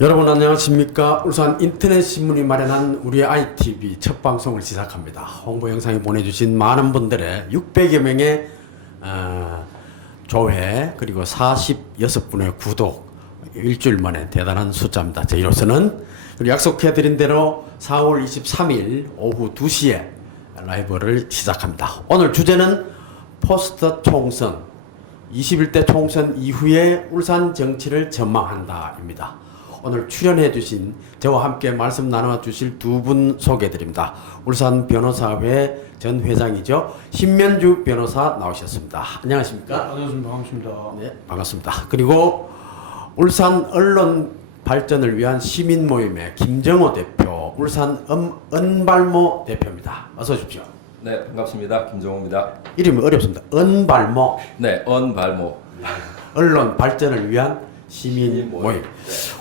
여러분 안녕하십니까? 울산 인터넷신문이 마련한 우리의 ITV 첫 방송을 시작합니다. 홍보 영상에 보내주신 많은 분들의 600여 명의 조회 그리고 46분의 구독 일주일 만에 대단한 숫자입니다. 저희로서는 약속해드린 대로 4월 23일 오후 2시에 라이브를 시작합니다. 오늘 주제는 포스트 총선 21대 총선 이후에 울산 정치를 전망한다입니다. 오늘 출연해 주신 저와 함께 말씀 나눠 주실 두 분 소개해 드립니다. 울산 변호사회 전 회장이죠. 신면주 변호사 나오셨습니다. 안녕하십니까? 안녕하십니까. 반갑습니다. 네, 반갑습니다. 그리고 울산 언론 발전을 위한 시민 모임의 김정호 대표, 울산 은발모 대표입니다. 어서 오십시오. 네, 반갑습니다. 김정호입니다. 이름이 어렵습니다. 은발모. 네, 언발모. 언론 발전을 위한 시민 모임.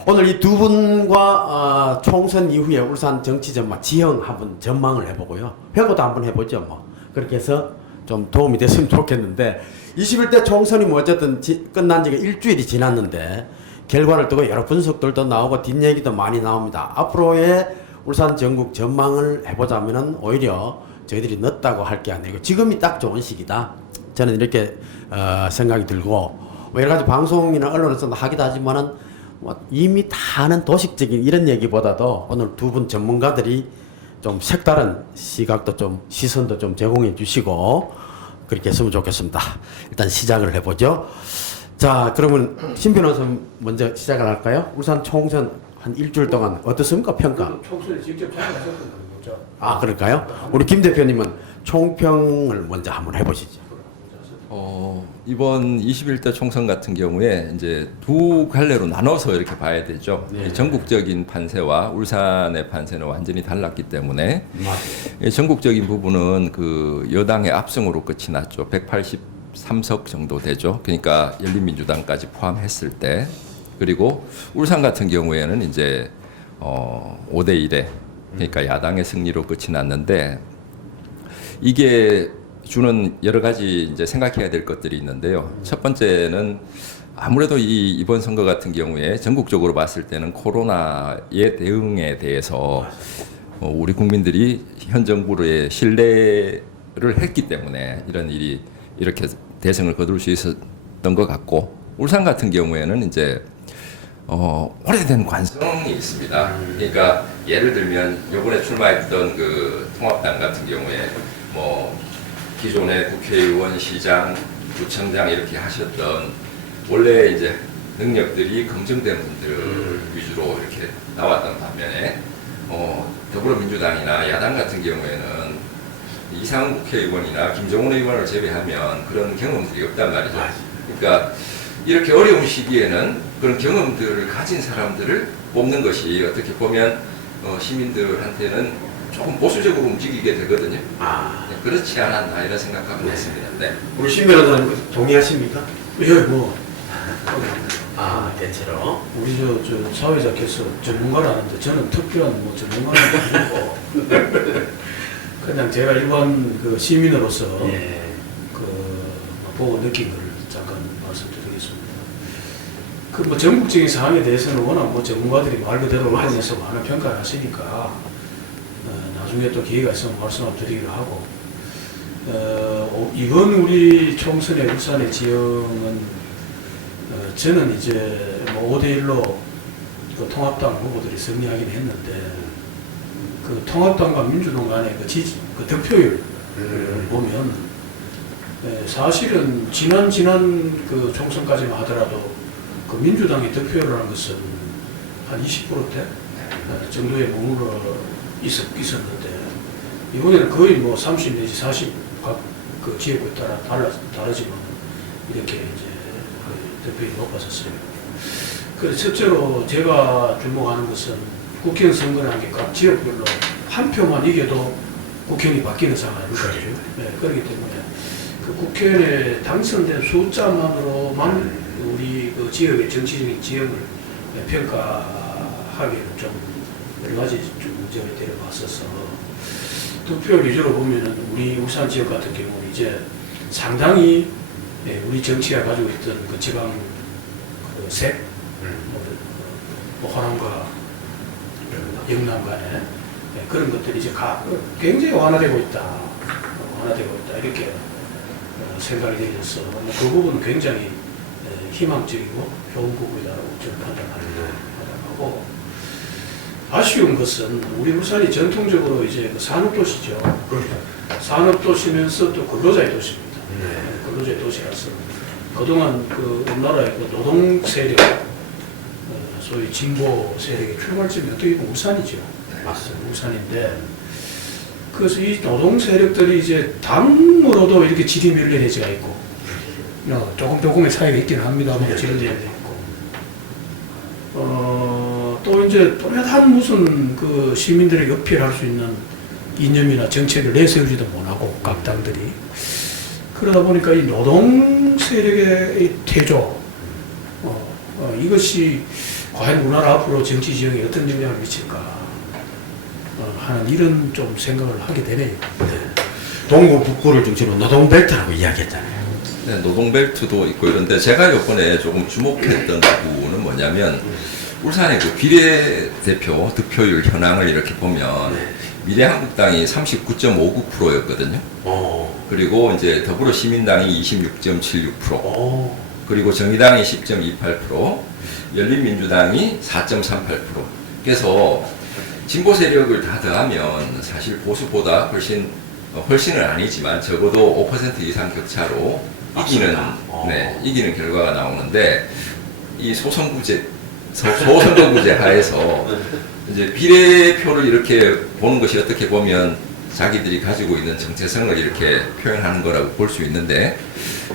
오늘 이 두 분과 총선 이후에 울산 정치 전망, 지형 한번 전망을 해보고요. 회고도 한번 해보죠. 뭐 그렇게 해서 좀 도움이 됐으면 좋겠는데 21대 총선이 뭐 어쨌든 끝난 지가 일주일이 지났는데 결과를 두고 여러 분석들도 나오고 뒷얘기도 많이 나옵니다. 앞으로의 울산 전국 전망을 해보자면은 오히려 저희들이 늦다고 할 게 아니고 지금이 딱 좋은 시기다. 저는 이렇게 생각이 들고. 여러 가지 방송이나 언론에서도 하기도 하지만은 뭐 이미 다 아는 도식적인 이런 얘기보다도 오늘 두 분 전문가들이 좀 색다른 시각도 좀 시선도 좀 제공해 주시고 그렇게 했으면 좋겠습니다. 일단 시작을 해보죠. 자, 그러면 신 변호사 먼저 시작을 할까요? 울산 총선 한 일주일 동안 어떻습니까? 평가? 총선에 직접 참여하셨던 거죠. 아, 그럴까요? 우리 김 대표님은 총평을 먼저 한번 해보시죠. 이번 21대 총선 같은 경우에 이제 두 갈래로 나눠서 이렇게 봐야 되죠. 네. 전국적인 판세와 울산의 판세는 완전히 달랐기 때문에 맞아요. 전국적인 부분은 그 여당의 압승으로 끝이 났죠. 183석 정도 되죠. 그러니까 열린민주당까지 포함했을 때. 그리고 울산 같은 경우에는 이제 5대 1에 그러니까 야당의 승리로 끝이 났는데 이게 주는 여러 가지 이제 생각해야 될 것들이 있는데요. 첫 번째는 아무래도 이번 선거 같은 경우에 전국적으로 봤을 때는 코로나의 대응에 대해서 우리 국민들이 현 정부의 신뢰를 했기 때문에 이런 일이 이렇게 대승을 거둘 수 있었던 것 같고 울산 같은 경우에는 이제 오래된 관성이 있습니다. 그러니까 예를 들면 이번에 출마했던 그 통합당 같은 경우에 뭐 기존의 국회의원, 시장, 구청장 이렇게 하셨던 원래 이제 능력들이 검증된 분들 위주로 이렇게 나왔던 반면에 더불어민주당이나 야당 같은 경우에는 이상훈 국회의원이나 김정은 의원을 제외하면 그런 경험들이 없단 말이죠. 그러니까 이렇게 어려운 시기에는 그런 경험들을 가진 사람들을 뽑는 것이 어떻게 보면 시민들한테는 조금 보수적으로 움직이게 되거든요. 네, 그렇지 않았나 이런 생각하고 있습니다. 네. 우리 신 변호사님 동의하십니까? 예, 뭐 대체로. 우리 저 사회자께서 전문가라는데 저는 특별한 뭐 전문가는 아니고 그냥 제가 일반 그 시민으로서 예. 그 보고 느낀 걸 잠깐 말씀드리겠습니다. 그 뭐 전국적인 상황에 대해서는 워낙 뭐 전문가들이 말 그대로 언론에서 많은 평가를 하시니까 나중에 또 기회가 있으면 말씀을 드리기로 하고 이번 우리 총선의 울산의 지형은 저는 이제 뭐 5대1로 그 통합당 후보들이 승리하긴 했는데 그 통합당과 민주당 간의 그 득표율을 보면 사실은 지난 그 총선까지만 하더라도 그 민주당의 득표율이라는 것은 한 20%대 정도에 머물러 있었는데 이번에는 거의 뭐 30 내지 40 각 그 지역에 따라 다르지만 이렇게 이제 그 득표율이 높아졌어요. 그래서 첫째로 제가 주목하는 것은 국회의원 선거라는 게 각 지역별로 한 표만 이겨도 국회의원이 바뀌는 상황 아닙니까? 네, 그렇기 때문에 그 국회의원에 당선된 숫자만으로만 우리 그 지역의 정치적인 지형을 평가하기에는 좀 여러 가지 좀 문제가 데려왔어서 득표율 위주로 보면은 우리 울산 지역 같은 경우는 이제 상당히 우리 정치가 가지고 있던 그 지방 그 색, 뭐 호남과 영남 간에 그런 것들이 이제 굉장히 완화되고 있다. 이렇게 생각이 되어서 그 부분은 굉장히 희망적이고 좋은 부분이라고 저는 판단하고 아쉬운 것은 우리 울산이 전통적으로 이제 그 산업도시죠. 산업도시면서 또 근로자의 도시입니다. 근로자의 도시라서 그동안 그 우리나라의 그 노동 세력, 소위 진보 세력의 출발점이 어떻게 보면 울산이죠. 맞습니다. 울산인데 그래서 이 노동 세력들이 이제 당으로도 이렇게 지리멸렬해져 있고 조금의 차이가 있긴 합니다만 지리멸렬해 있고 또 이제 또렷한 무슨 그 시민들에게 어필할 수 있는 이념이나 정책을 내세우지도 못하고 각 당들이 그러다 보니까 이 노동 세력의 태조 이것이 과연 우리나라 앞으로 정치 지형에 어떤 영향을 미칠까 하는 이런 좀 생각을 하게 되네요. 동구 북구를 중심으로 노동벨트라고 이야기했잖아요. 네, 노동벨트도 있고 이런데 제가 이번에 조금 주목했던 부분은 뭐냐면 울산의 그 비례대표 득표율 현황을 이렇게 보면 미래한국당이 39.59%였거든요. 그리고 이제 더불어시민당이 26.76%, 그리고 정의당이 10.28%, 열린민주당이 4.38%. 그래서 진보 세력을 다 더하면 사실 보수보다 훨씬은 아니지만 적어도 5% 이상 격차로 이기는 결과가 나오는데 이 소선거구제 하에서 이제 비례표를 이렇게 보는 것이 어떻게 보면 자기들이 가지고 있는 정체성을 이렇게 표현하는 거라고 볼 수 있는데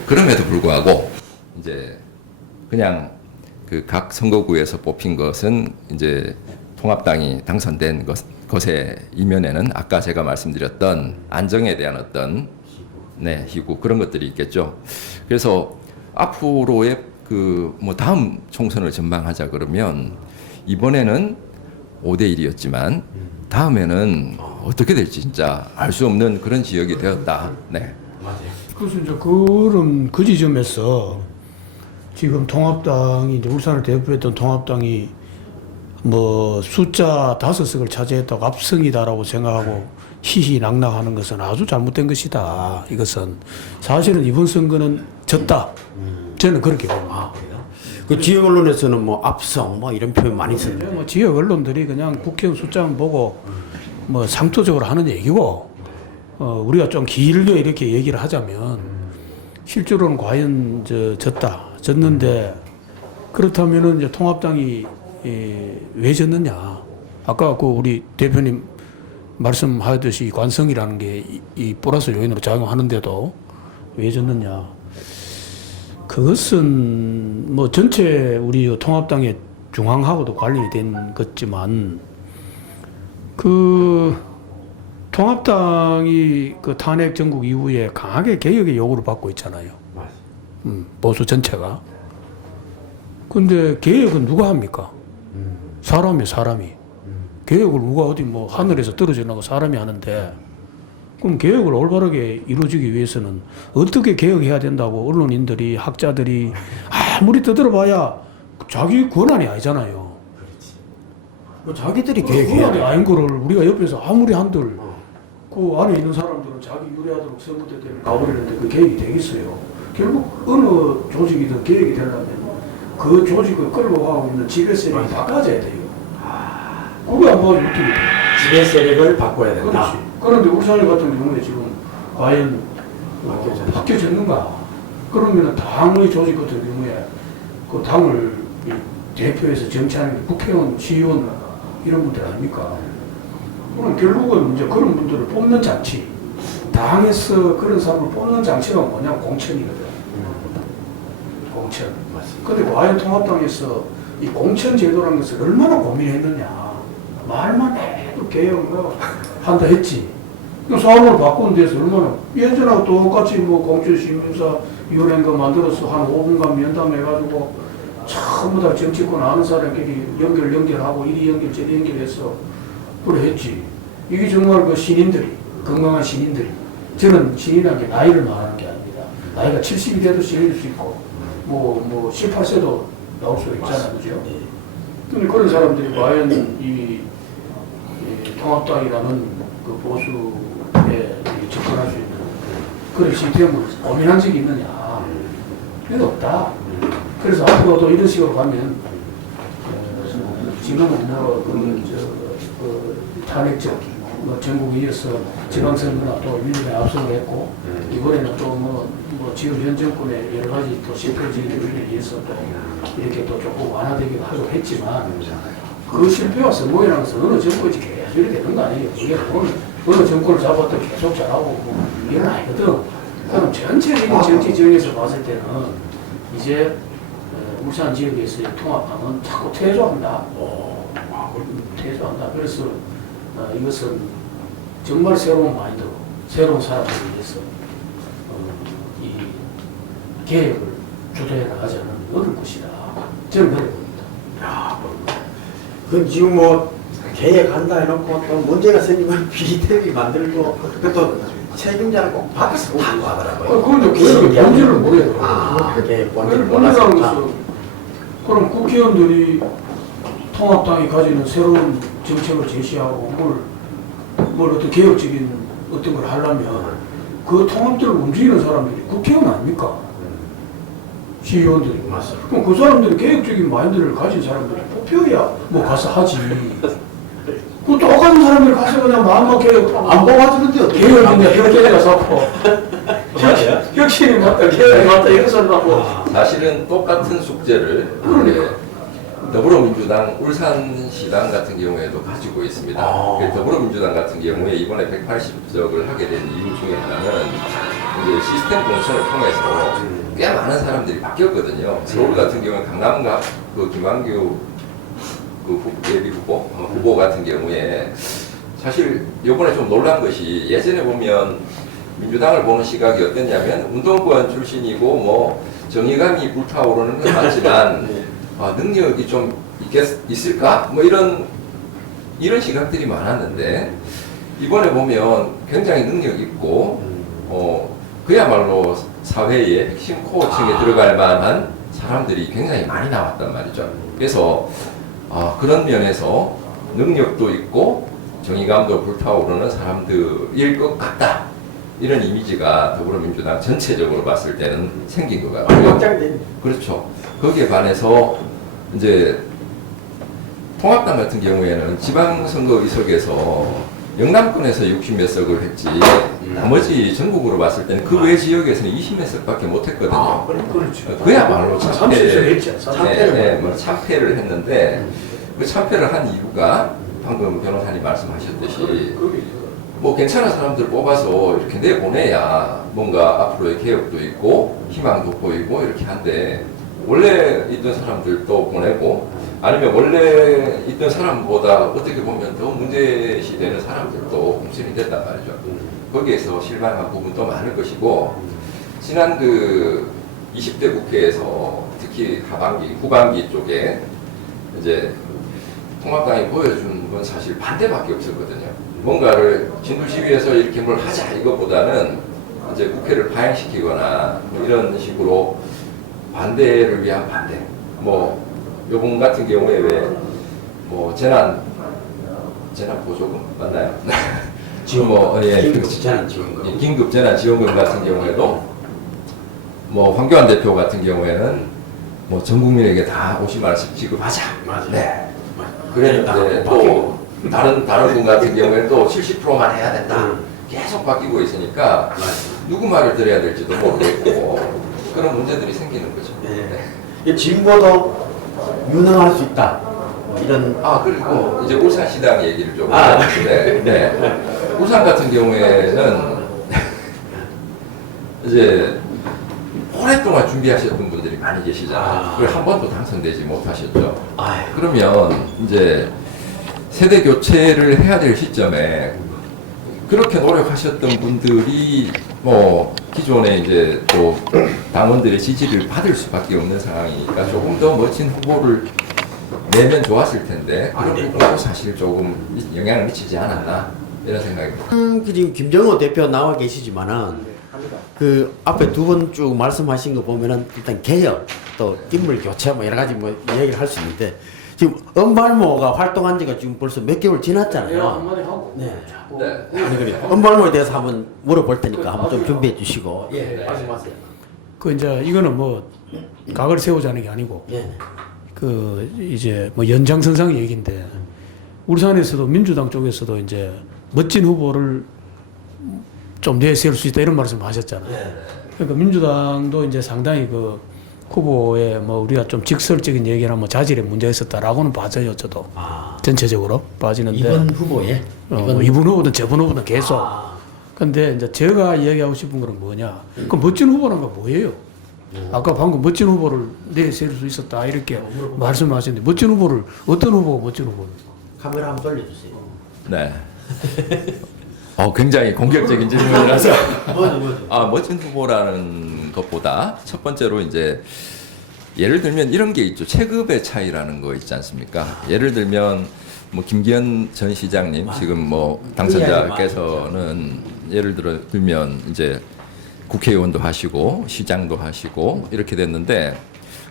그럼에도 불구하고 이제 그냥 그 각 선거구에서 뽑힌 것은 이제 통합당이 당선된 것의 이면에는 아까 제가 말씀드렸던 안정에 대한 어떤 희구 그런 것들이 있겠죠. 그래서 앞으로의 그 뭐 다음 총선을 전망하자 그러면 이번에는 5대1이었지만 다음에는 어떻게 될지 진짜 알 수 없는 그런 지역이 되었다. 네. 맞아요. 그래서 이제 그 지점에서 지금 통합당이 이제 울산을 대표했던 통합당이 뭐 숫자 5석을 차지했다고 압승이다라고 생각하고 희희낙낙하는 것은 아주 잘못된 것이다. 이것은 사실은 이번 선거는 졌다. 저는 그렇게 봅니다. 그 지역 언론에서는 뭐 압성 뭐 이런 표현 많이 쓰는데 뭐 지역 언론들이 그냥 국회의원 숫자만 보고 뭐 상투적으로 하는 얘기고 우리가 좀 길게 이렇게 얘기를 하자면 실제로는 과연 졌는데 그렇다면은 이제 통합당이 왜 졌느냐? 아까 그 우리 대표님 말씀하듯이 관성이라는 게 이 플러스 요인으로 작용하는데도 왜 졌느냐? 그것은 뭐 전체 우리 통합당의 중앙하고도 관련이 된 것지만 그 통합당이 그 탄핵 정국 이후에 강하게 개혁의 요구를 받고 있잖아요. 보수 전체가. 근데 개혁은 누가 합니까? 사람이. 개혁을 누가 어디 뭐 하늘에서 떨어져 나고 사람이 하는데 그럼 개혁을 올바르게 이루어지기 위해서는 어떻게 개혁해야 된다고 언론인들이 학자들이 아무리 떠들어봐야 자기 권한이 아니잖아요. 자기들이 계획해야 권한이 아닌 거를 우리가 옆에서 아무리 한들 그 안에 있는 사람들은 자기 유리하도록 선거대 때문에 가버리는데 그 계획이 되겠어요. 결국 어느 조직이든 계획이 되려면 그 조직을 끌고 가고 있는 지배 세력이 바꿔줘야 돼요. 그게 안 바꿔주면 어떻게 돼요? 지배 세력을 바꿔야 된다. 그렇지. 그런데 울산 같은 경우에 지금 과연 바뀌어졌는가? 그러면 당의 조직 같은 경우에 그 당을 대표해서 정치하는 게 국회의원, 시의원 이런 분들 아닙니까? 그럼 결국은 이제 그런 분들을 뽑는 장치, 당에서 그런 사람을 뽑는 장치가 뭐냐면 공천이거든. 공천. 근데 과연 통합당에서 이 공천 제도라는 것을 얼마나 고민했느냐? 말만 해도 개혁을 한다 했지. 사업을 바꾸는 데서 얼마나 예전하고 똑같이 뭐 공천시민사 위원회인가 만들어서 한 5분간 면담해가지고 전부 다 정치권 아는 사람끼리 연결하고 이리 연결 저리 연결해서 그래 했지. 이게 정말 그 신인들이 건강한 신인들이 저는 신인이라는 게 나이를 말하는 게 아닙니다. 나이가 70이 돼도 신인일 수 있고 뭐 18세도 나올 수 있잖아요. 그죠? 근데 그런 사람들이 과연 이 통합당이라는 그 보수에 접근할 수 있는 그런 시스템을 고민한 적이 있느냐? 그게 없다. 그래서 앞으로도 이런 식으로 가면 지금은 탄핵적 전국에 이어서 지방선거나 또 민주당이 압승을 했고 이번에는 또 지금 현 정권의 여러 가지 또 실패지들에 의해서 또 이렇게 또 조금 완화되기도 하고 했지만 그 실패와 성공이라는 것은 어느 정권이 계속 이렇게 되는 거 아니에요. 이게 어느 정권을 잡았던 계속 잘하고 이건 아니거든. 그럼 전체적인 정치적에서 봤을 때는 이제 울산 지역에서의 통합당은 자꾸 퇴조한다. 퇴조한다. 그래서 이것은 정말 새로운 마인드로 새로운 사람들을 위해서 이 개혁을 주도해 나가자는 어려울 것이다. 저는 그래 봅니다. 그 지금 뭐 계획한다 해놓고 또 문제가 생기면 비대위 만들고 그또 책임자를 꼭 밖에서 타고 하더라고요. 그런데 그 본질을 모르겠어요. 그게 본질을 본질이라는 몰라서. 것은 그럼 국회의원들이 통합당이 가지는 새로운 정책을 제시하고 뭘 어떤 개혁적인 어떤 걸 하려면 그 통합들을 움직이는 사람들이 국회의원 아닙니까? 시의원들이. 맞습니다. 그럼 그 사람들이 개혁적인 마인드를 가진 사람들이 뽑혀야 뭐 가서 하지. 그 똑같은 사람들이 가서 그냥 마음만 개혁 안 뽑아주는데 어떻게 개혁인데 혁개가 잡고 맞아요? 혁신이 맞다 개혁이 맞다 이런 소리 하고 사실은 똑같은 숙제를 더불어민주당 울산시당 같은 경우에도 가지고 있습니다. 그 더불어민주당 같은 경우에 이번에 180석을 하게 된 이유 중에 하나는 이제 시스템 공천을 통해서 꽤 많은 사람들이 바뀌었거든요. 서울 같은 경우에 강남갑 그 김한규 그 예비 후보 같은 경우에 사실 이번에 좀 놀란 것이 예전에 보면 민주당을 보는 시각이 어땠냐면 운동권 출신이고 뭐 정의감이 불타오르는 건 맞지만 능력이 좀 있을까? 뭐 이런 시각들이 많았는데 이번에 보면 굉장히 능력 있고 그야말로 사회의 핵심 코어층에 들어갈 만한 사람들이 굉장히 많이 나왔단 말이죠. 그래서 그런 면에서 능력도 있고 정의감도 불타오르는 사람들일 것 같다. 이런 이미지가 더불어민주당 전체적으로 봤을 때는 생긴 것 같고요. 확장된. 그렇죠. 거기에 반해서 이제 통합당 같은 경우에는 지방선거 의석에서 영남권에서 60몇 석을 했지 나머지 전국으로 봤을 때는 그 외 지역에서는 20몇 석밖에 못 했거든요. 그렇죠. 그야말로 30석 했죠. 참패를 했는데 그 참패를 한 이유가 방금 변호사님 말씀하셨듯이 뭐 괜찮은 사람들 뽑아서 이렇게 내보내야 뭔가 앞으로의 개혁도 있고 희망도 보이고 이렇게 한데 원래 있던 사람들도 보내고 아니면 원래 있던 사람보다 어떻게 보면 더 문제시 되는 사람들도 공천이 됐단 말이죠. 거기에서 실망한 부분도 많을 것이고 지난 그 20대 국회에서 특히 후반기 쪽에 이제 통합당이 보여준 건 사실 반대밖에 없었거든요. 뭔가를 진두시위에서 이렇게 뭘 하자 이것보다는 이제 국회를 파행시키거나 뭐 이런 식으로 반대를 위한 반대. 뭐 요번 같은 경우에 왜 뭐 재난 보조금 맞나요? 지금 긴급 재난 지원금. 긴급 재난 지원금 같은 경우에도 뭐 황교안 대표 같은 경우에는 뭐 전 국민에게 다 50만 원씩 지급하자. 맞아요. 네. 그랬는데 또 다른 분 같은 경우에는 또 70%만 해야 된다. 계속 바뀌고 있으니까 누구 말을 들어야 될지도 모르겠고 그런 문제들이 생기는 거죠. 이 진보도 유능할 수 있다. 뭐 이런. 그리고 이제 울산시당 얘기를 좀. 네. 울산 같은 경우에는 이제 오랫동안 준비하셨던 분들이 많이 계시잖아요. 그걸 한 번도 당선되지 못하셨죠. 그러면 이제 세대 교체를 해야 될 시점에 그렇게 노력하셨던 분들이 뭐 기존에 이제 또 당원들의 지지를 받을 수밖에 없는 상황이니까 조금 더 멋진 후보를 내면 좋았을 텐데 그런 부분도 사실 조금 영향을 미치지 않았나 이런 생각입니다. 지금 김정호 대표 나와 계시지만은 그 앞에 두 분 쭉 말씀하신 거 보면은 일단 개혁 또 인물 교체 뭐 여러 가지 뭐 이야기를 할 수 있는데 지금 은발모가 활동한 지가 지금 벌써 몇 개월 지났잖아요. 한마디 하고. 네. 자꾸. 네. 아니 그래. 은발모에 대해서 한번 물어볼 테니까 한번 좀 준비해 주시고. 예, 말씀하세요. 그 이제 이거는 뭐 각을 세우자는 게 아니고 예. 그 이제 뭐 연장선상 얘기인데 울산에서도 민주당 쪽에서도 이제 멋진 후보를 좀 내세울 수 있다 이런 말씀을 하셨잖아요. 예. 그러니까 민주당도 이제 상당히 그 후보에 뭐 우리가 좀 직설적인 얘기를 하면 자질에 문제가 있었다라고는 봐져요, 저도. 아, 전체적으로 빠지는데. 이번 후보에 뭐 이분 후보든 저분 후보든 계속. 아, 근데 이제 제가 이야기하고 싶은 거는 뭐냐. 그 멋진 후보란 건 뭐예요? 아까 방금 멋진 후보를 내세울 수 있었다 이렇게 말씀하셨는데 멋진 후보를 어떤 후보가 멋진 후보를? 카메라 한번 돌려주세요. 네. 굉장히 공격적인 질문이라서. 뭐죠? 멋진 후보라는 것보다 첫 번째로 이제 예를 들면 이런 게 있죠. 체급의 차이라는 거 있지 않습니까? 예를 들면 뭐 김기현 전 시장님 지금 뭐 당선자께서는 예를 들면 이제 국회의원도 하시고 시장도 하시고 이렇게 됐는데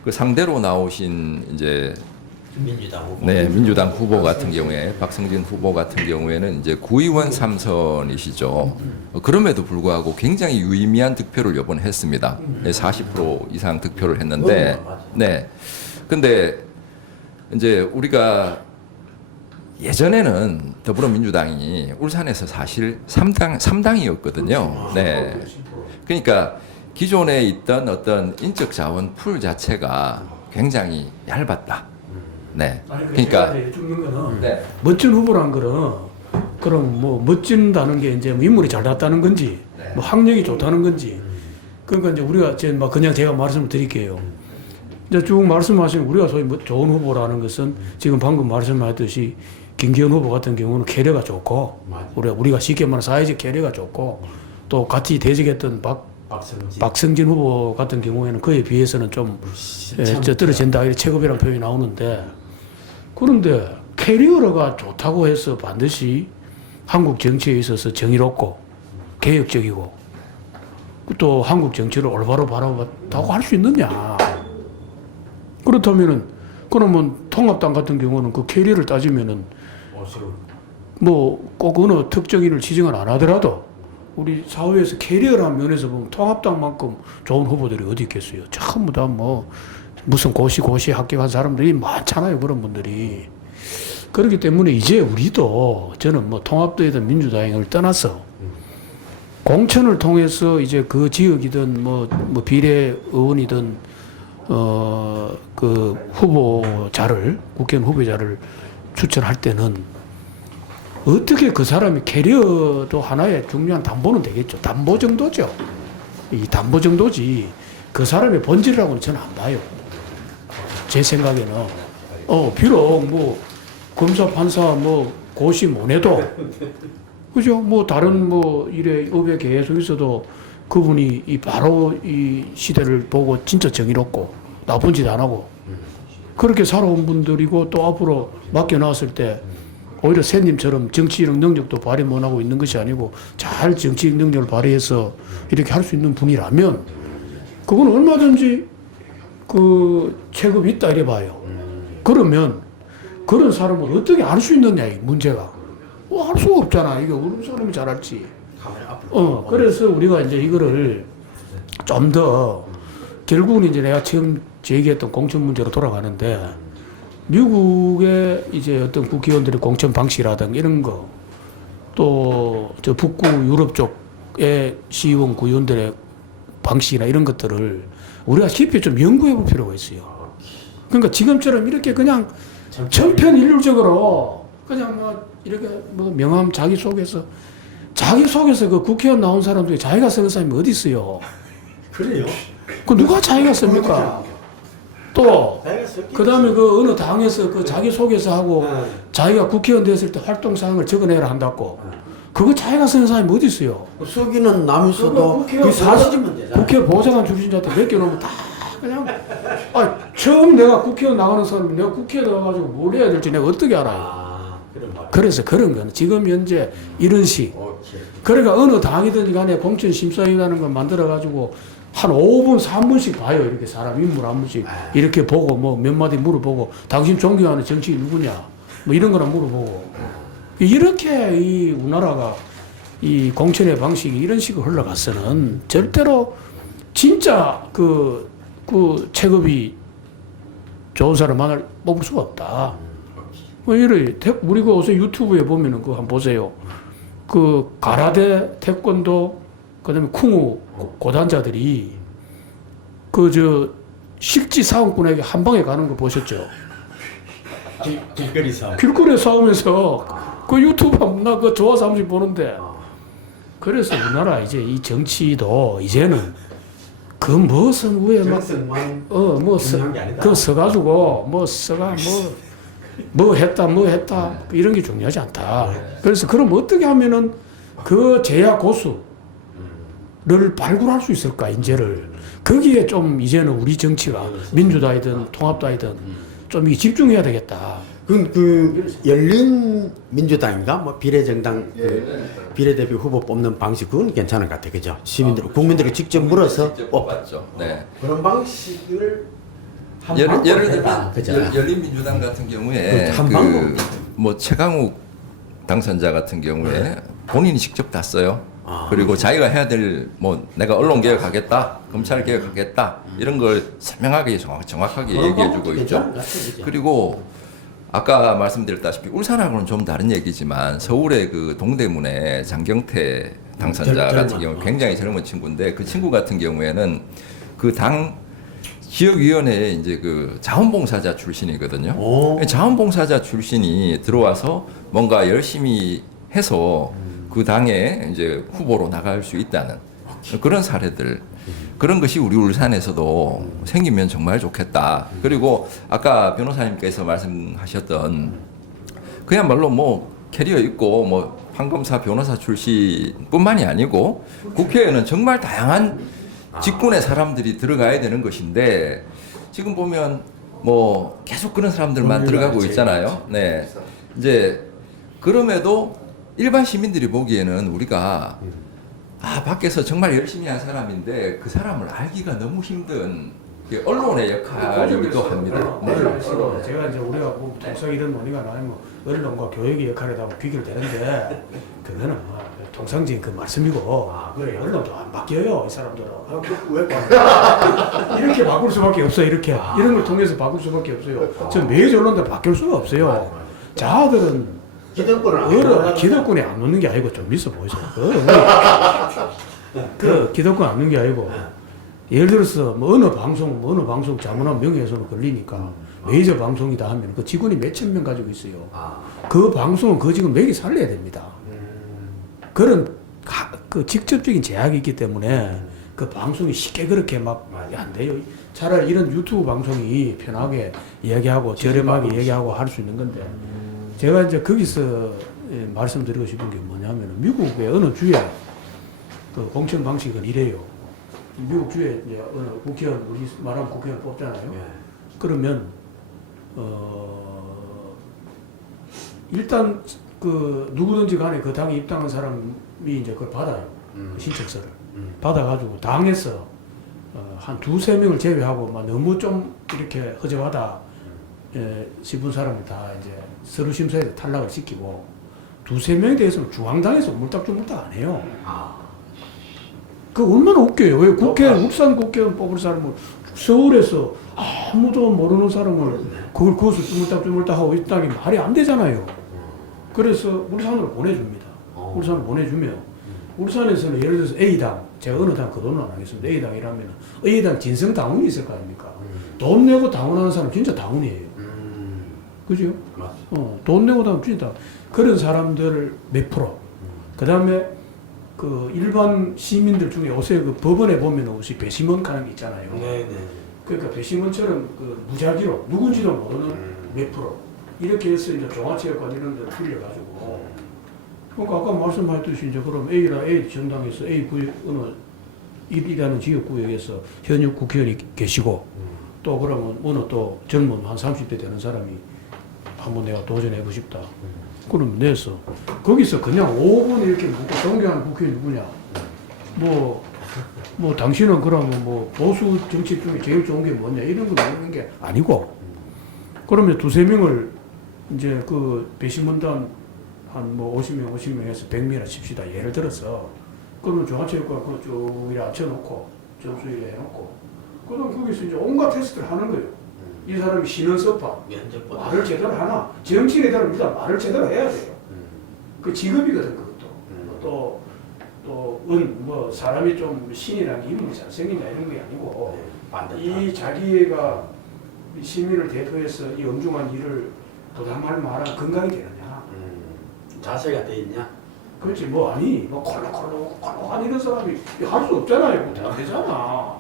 그 상대로 나오신 이제 민주당 후보. 네, 민주당 후보 같은 경우에 박성진 후보 같은 경우에는 이제 구의원 3선이시죠. 그럼에도 불구하고 굉장히 유의미한 득표를 이번에 했습니다. 네, 40% 이상 득표를 했는데, 네. 근데 이제 우리가 예전에는 더불어민주당이 울산에서 사실 3당이었거든요. 네. 그러니까 기존에 있던 어떤 인적 자원 풀 자체가 굉장히 얇았다. 네. 그러니까 죽는 거는 네. 멋진 후보란 거는 그럼 뭐 멋진다는 게 이제 뭐 인물이 잘 났다는 건지 뭐 학력이 좋다는 건지 그러니까 이제 우리가 이제 막 그냥 제가 말씀을 드릴게요. 이제 쭉 말씀하시는 우리가 소위 뭐 좋은 후보라는 것은 지금 방금 말씀하셨듯이 김기현 후보 같은 경우는 캐리어가 좋고 우리가 쉽게 말하는 사회적 캐리어가 좋고 또 같이 대적했던 박성진 후보 같은 경우에는 그에 비해서는 좀 떨어진다 이렇게 체급이라는 표현이 나오는데 그런데 캐리어가 좋다고 해서 반드시 한국 정치에 있어서 정의롭고 개혁적이고 또 한국 정치를 올바로 바라봤다고 할 수 있느냐. 그렇다면은 그러면 통합당 같은 경우는 그 캐리어를 따지면은 뭐 꼭 어느 특정인을 지정을 안 하더라도 우리 사회에서 캐리어라는 면에서 보면 통합당만큼 좋은 후보들이 어디 있겠어요. 전부 다 뭐 무슨 고시 합격한 사람들이 많잖아요. 그런 분들이. 그렇기 때문에 이제 우리도 저는 뭐 통합도이든 민주당을 떠나서 공천을 통해서 이제 그 지역이든 뭐 비례 의원이든 그 후보자를 국회의원 후보자를 추천할 때는 어떻게 그 사람이 캐리어도 하나의 중요한 담보는 되겠죠. 담보 정도죠. 이 담보 정도지 그 사람의 본질이라고는 저는 안 봐요. 제 생각에는 비록 뭐 검사 판사 뭐 고시 못 해도 그죠? 뭐 다른 뭐 일에 업에 계속 있어도 그분이 이 바로 이 시대를 보고 진짜 정의롭고 나쁜 짓 안 하고 그렇게 살아온 분들이고 또 앞으로 맡겨놨을 때 오히려 새님처럼 정치적 능력도 발휘 못하고 있는 것이 아니고 잘 정치적 능력을 발휘해서 이렇게 할 수 있는 분이라면 그건 얼마든지 그 체급이 있다 이래 봐요. 그러면 그런 사람을 어떻게 알 수 있느냐 이 문제가. 알 수가 없잖아. 이게 어느 사람이 잘 알지. 그래서 우리가 이제 이거를 좀 더 결국은 이제 내가 처음 제기했던 공천 문제로 돌아가는데 미국의 이제 어떤 국회의원들의 공천 방식이라든가 이런 거 또 저 북구 유럽 쪽의 시의원 구의원들의 방식이나 이런 것들을 우리가 깊이 좀 연구해 볼 필요가 있어요. 그러니까 지금처럼 이렇게 그냥 천편일률적으로 그냥 뭐 이렇게 뭐 명함 자기 속에서 그 국회의원 나온 사람들이 자기가 쓰는 사람이 어디 있어요? 그래요? 그 누가 자기가 씁니까? 또 그다음에 그 어느 당에서 그 자기 소개서 하고 자기가 국회의원 됐을 때 활동 사항을 적어내라 한다고 그거 자기가 쓰는 사람이 어디 있어요? 쓰기는 남에서도 그 사실이면 되잖아. 국회 보좌관 출신한테 몇 개 놓으면 다 그냥 처음 내가 국회의원 나가는 사람이 내가 국회에 나가가지고 뭘 해야 될지 내가 어떻게 알아요? 그래서 그런 거는 지금 현재 이런 식 그러니까 어느 당이든 간에 공천심사위원회라는 걸 만들어가지고 한 5분, 3분씩 봐요. 이렇게 사람 인물 한 분씩 이렇게 보고 뭐 몇 마디 물어보고 당신 존경하는 정치인 누구냐 뭐 이런 거나 물어보고 이렇게 이 우리나라가 이 공천의 방식이 이런 식으로 흘러갔어는 절대로 진짜 그 체급이 좋은 사람 하나를 뽑을 수가 없다. 뭐 이래 우리 그 어서 유튜브에 보면은 그거 한번 보세요. 그 가라데 태권도 그다음에 쿵우 고단자들이 그 저 식지 사원꾼에게 한 방에 가는 거 보셨죠? 길거리 싸움. 길거리에 싸우면서 그 유튜브 나 그 좋아서 한 번씩 보는데 그래서 우리나라 이제 이 정치도 이제는 그 무슨 위에 정승만 막뭐그 게 아니다. 서가지고 뭐 했다 이런 게 중요하지 않다. 그래서 그럼 어떻게 하면은 그 제야 고수를 발굴할 수 있을까 인재를 거기에 좀 이제는 우리 정치가 민주당이든 통합당이든 좀 이 집중해야 되겠다. 그 열린 민주당인가 뭐 비례정당 비례대표 후보 뽑는 방식 그건 괜찮은 것 같아, 그죠? 시민들 국민들이 직접 물어서 직접 뽑았죠. 네. 그런 방식을 한 예를 방법으로 들면 해라, 그죠? 열린민주당 같은 경우에 한 방법. 뭐 최강욱 당선자 같은 경우에 본인이 직접 다 써요. 아. 그리고 자기가 해야 될 뭐 내가 언론 개혁하겠다, 검찰 개혁하겠다 이런 걸 설명하게 정확하게 얘기해주고 있죠. 그리고 아까 말씀드렸다시피 울산하고는 좀 다른 얘기지만 서울의 그 동대문의 장경태 당선자 같은 경우 굉장히 젊은 친구인데 그 친구 같은 경우에는 그 당 지역위원회에 이제 그 자원봉사자 출신이거든요. 자원봉사자 출신이 들어와서 뭔가 열심히 해서 그 당에 이제 후보로 나갈 수 있다는 그런 사례들. 그런 것이 우리 울산에서도 생기면 정말 좋겠다. 그리고 아까 변호사님께서 말씀하셨던 그야말로 뭐 캐리어 있고 뭐 판검사 변호사 출신뿐만이 아니고 국회에는 정말 다양한 직군의 사람들이 들어가야 되는 것인데 지금 보면 뭐 계속 그런 사람들만 들어가고 있잖아요. 네. 이제 그럼에도 일반 시민들이 보기에는 우리가 밖에서 정말 열심히 한 사람인데 그 사람을 알기가 너무 힘든 언론의 역할이기도 합니다. 네. 제가 이제 우리가 뭐 통상 이런 논의가 나면 언론과 교육의 역할이라고 비교를 되는데 그거는 뭐 통상적인 그 말씀이고 그래 언론도 안 바뀌어요 이 사람들은 왜 이렇게 바꿀 수밖에 없어요 이렇게 이런 걸 통해서 바꿀 수밖에 없어요 저 매주 언론들 바뀔 수가 없어요 자들은 기득권에 안 놓는 게 아니고 좀 있어 보이세요 그 기득권 안 놓는 게 아니고 예를 들어서 뭐 어느 방송 자문한 명예훼손을 걸리니까 메이저 방송이다 하면 그 직원이 몇천 명 가지고 있어요. 그 방송은 그 직원 매일 살려야 됩니다. 그런 그 직접적인 제약이 있기 때문에 그 방송이 쉽게 그렇게 막 안 돼요. 차라리 이런 유튜브 방송이 편하게 이야기하고 저렴하게 얘기하고 할 수 있는 건데 제가 이제 거기서 말씀드리고 싶은 게 뭐냐면 미국의 어느 주에 그 공천 방식은 이래요. 미국 주에 이제 어느 국회의원 우리 말하면 국회의원 뽑잖아요. 그러면 일단 그 누구든지 간에 그 당에 입당한 사람이 이제 그걸 받아요. 그 신청서를 받아가지고 당에서 한 두세 명을 제외하고 막 너무 좀 이렇게 허접하다 싶은 사람을 다 이제 서류 심사에서 탈락을 시키고 두세 명에 대해서는 중앙당에서 물딱주물딱 안 해요. 그 얼마나 웃겨요. 왜 울산 국회의원 뽑을 사람을 서울에서 아무도 모르는 사람을 그것을 주물딱주물딱 하고 있다는 게 말이 안 되잖아요. 그래서 울산으로 보내줍니다. 울산으로 보내주면 울산에서는 예를 들어서 A당, 제가 어느 당 그 돈은 안 하겠습니다. A당이라면 A당 진성 당원이 있을 거 아닙니까? 돈 내고 당원하는 사람 진짜 당원이에요. 그죠? 돈 내고 당원 진짜 그런 사람들 몇 프로. 그 다음에 그 일반 시민들 중에 요새 그 법원에 보면 혹시 배심원 하는 게 있잖아요. 그러니까 배심원처럼 그 무작위로 누군지도 모르는 몇 프로 이렇게 해서 이제 종합체육관 이런 데 풀려가지고 그러니까 아까 말씀하셨듯이 이제 그럼 A 정당에서 A 구역 어느 일이라는 지역구역에서 현역 국회의원이 계시고 또 그러면 어느 또 젊은 한 30대 되는 사람이 한번 내가 도전해보고 싶다. 그럼 내서 거기서 그냥 5분 이렇게 묻고 존경하는 국회의원 누구냐 뭐 뭐 당신은 그러면 뭐 보수 정치 중에 제일 좋은 게 뭐냐 이런 거 물는 게 아니고 그러면 두세 명을 이제 그 배심원단 한 뭐 50명에서 100명이나 칩시다. 예를 들어서 그러면 중앙체육관 그쭉 이렇게 앉혀놓고 점수 이렇게 해놓고 그다음 거기서 이제 온갖 테스트를 하는 거예요. 이 사람이 신은 서파 면접보다 말을 제대로 하나 정치인에 따릅니다. 말을 제대로 해야 돼요. 그 직업이거든 그것도 뭐 사람이 좀 신이라는 이름이 잘생긴다 이런 게 아니고 이 자기가 시민을 대표해서 이 엄중한 일을 부담할 만한 건강이 되느냐. 자세가 돼 있냐? 그렇지 뭐 아니 뭐 콜록콜록한 이런 사람이 할 수 없잖아요. 못 되잖아.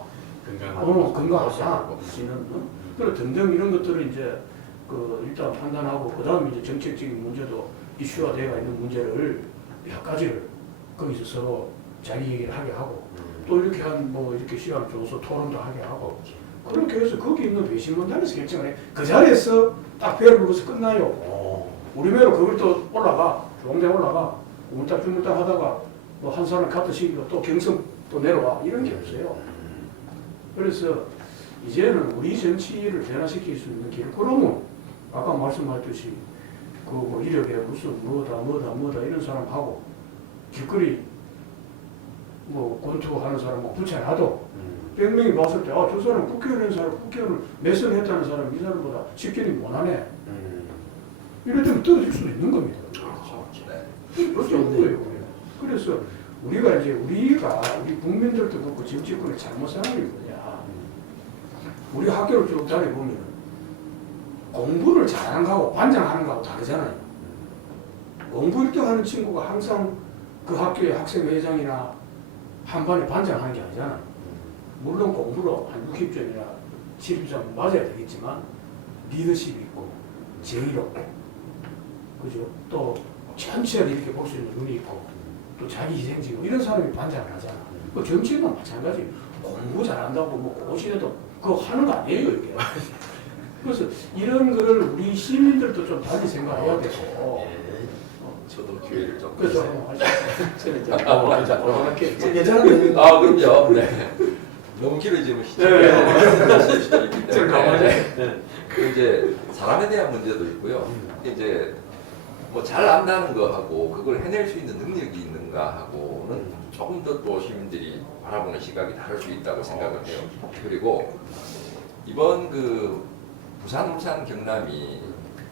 건강하자. 신은 그리고 등등 이런 것들을 이제 그 일단 판단하고 그 다음에 이제 정책적인 문제도 이슈화되어 있는 문제를 몇 가지를 거기서 서로 자기 얘기를 하게 하고 또 이렇게 한 뭐 이렇게 시간을 줘서 토론도 하게 하고 그렇게 해서 거기 있는 배심원단에서 결정을 해. 그 자리에서 딱 배를 불러서 끝나요. 우리 배로 그걸 또 올라가 용대 올라가 우물딱 하다가 뭐 한 사람 카트 시키고 또 경성 또 내려와 이런 게 없어요. 그래서 이제는 우리 정치를 변화시킬 수 있는 길 그러면 아까 말씀하셨듯이 그 이력에 무슨 뭐다 이런 사람하고 길거리 뭐 권투하는 사람하고 붙여놔도 100명이 봤을 때 아 저 사람 국회의원 한 사람 국회의원을 몇 선 했다는 사람 이 사람보다 직견이 못하네 이럴 때는 떨어질 수도 있는 겁니다. 그렇죠. 거예요. 그래서 우리가 우리 국민들도 그렇고 정치권의 잘못 생각이 뭐냐 우리 학교를 쭉 다녀보면 공부를 잘하는 거하고 반장하는 거하고 다르잖아요. 공부 1등 하는 친구가 항상 그 학교의 학생회장이나 한 반에 반장하는 게 아니잖아요. 물론 공부로 한 60점이나 70점 맞아야 되겠지만 리더십이 있고 제의롭고 그죠? 또 전체를 이렇게 볼 수 있는 눈이 있고 또 자기 희생지고 이런 사람이 반장을 하잖아. 그 정치인도 마찬가지. 공부 잘한다고 뭐 고시에도 그거 하는 거 아니에요 이게. 그래서 이런 거를 우리 시민들도 좀 달리 생각해야 되고. 저도 기회를 좀 그래서 괜찮은데? 아 그럼요. 네. 너무 길어지면 시간이기 때문에 이제 사람에 대한 문제도 있고요. 이제 뭐 잘 안다는 거하고 그걸 해낼 수 있는 능력이 있는가 하고는 조금 더 또 시민들이 바라보는 시각이 다를 수 있다고 생각을 해요. 그리고 이번 그 부산, 울산, 경남이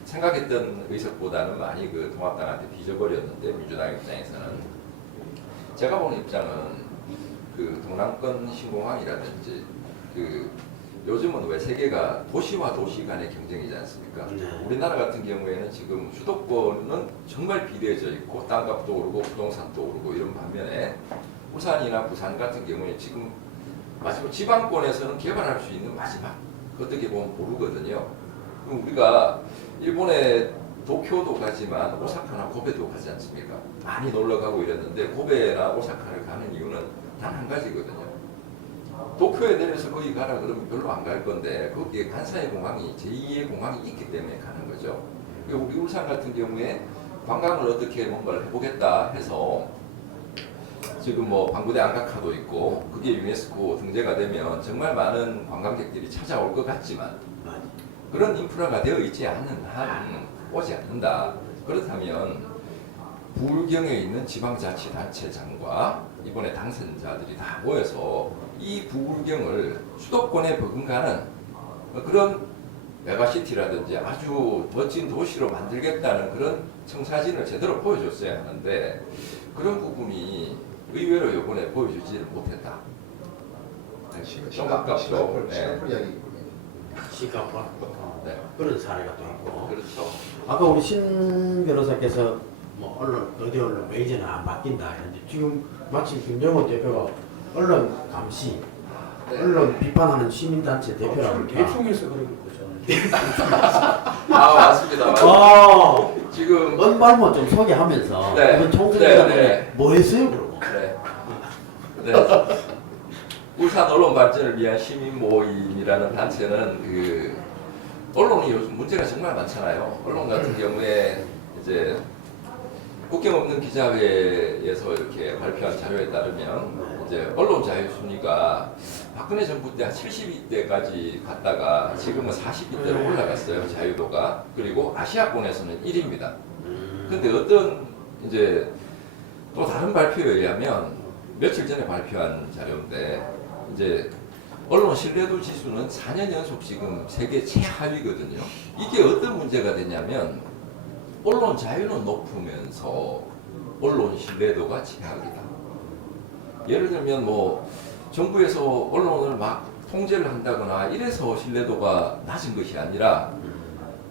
생각했던 의석보다는 많이 그 통합당한테 뒤져버렸는데 민주당 입장에서는 제가 보는 입장은 그 동남권 신공항이라든지 그 요즘은 왜 세계가 도시와 도시 간의 경쟁이지 않습니까? 우리나라 같은 경우에는 지금 수도권은 정말 비례해져 있고 땅값도 오르고 부동산도 오르고 이런 반면에 울산이나 부산 같은 경우에 지금 마지막 지방권에서는 개발할 수 있는 마지막 어떻게 보면 보루거든요. 그럼 우리가 일본의 도쿄도 가지만 오사카나 고베도 가지 않습니까? 많이 놀러 가고 이랬는데 고베나 오사카를 가는 이유는 단 한 가지거든요. 도쿄에 내려서 거기 가라 그러면 별로 안 갈 건데 거기에 간사이 공항이 제2의 공항이 있기 때문에 가는 거죠. 우리 울산 같은 경우에 관광을 어떻게 뭔가를 해보겠다 해서 지금 뭐 방구대 안각화도 있고 그게 유네스코 등재가 되면 정말 많은 관광객들이 찾아올 것 같지만 그런 인프라가 되어 있지 않는 한 오지 않는다. 그렇다면 부울경에 있는 지방자치단체장과 이번에 당선자들이 다 모여서 이 부울경을 수도권에 버금가는 그런 메가시티라든지 아주 멋진 도시로 만들겠다는 그런 청사진을 제대로 보여줬어야 하는데 그런 부분이 의외로 이번에 보여주지를 못했다. 좀 아깝죠. 시카파 네. 그런 사례가 또 있고. 그렇죠. 아까 우리 신 변호사께서 뭐 언론 어디 언론 메이저는 안 바뀐다 했는데 지금 마치 김정은 대표가 언론 감시, 언론 비판하는 시민단체 대표라고 대충해서 그런 거죠. 아 맞습니다. 아 지금 언말만 좀 소개하면서 네. 이번 총선 네, 기간에 네. 뭐 했어요 그러고? 네. 울산 언론 발전을 위한 시민 모임이라는 단체는 그 언론이 요즘 문제가 정말 많잖아요. 언론 같은 경우에 이제 국경 없는 기자회에서 이렇게 발표한 자료에 따르면 이제 언론 자유 순위가 박근혜 정부 때 한 72대까지 갔다가 지금은 42대로 올라갔어요. 자유도가. 그리고 아시아권에서는 1위입니다. 근데 어떤 이제 또 다른 발표에 의하면 며칠 전에 발표한 자료인데 이제 언론 신뢰도 지수는 4년 연속 지금 세계 최하위거든요. 이게 어떤 문제가 되냐면 언론 자유는 높으면서 언론 신뢰도가 최악이다. 예를 들면 뭐 정부에서 언론을 막 통제를 한다거나 이래서 신뢰도가 낮은 것이 아니라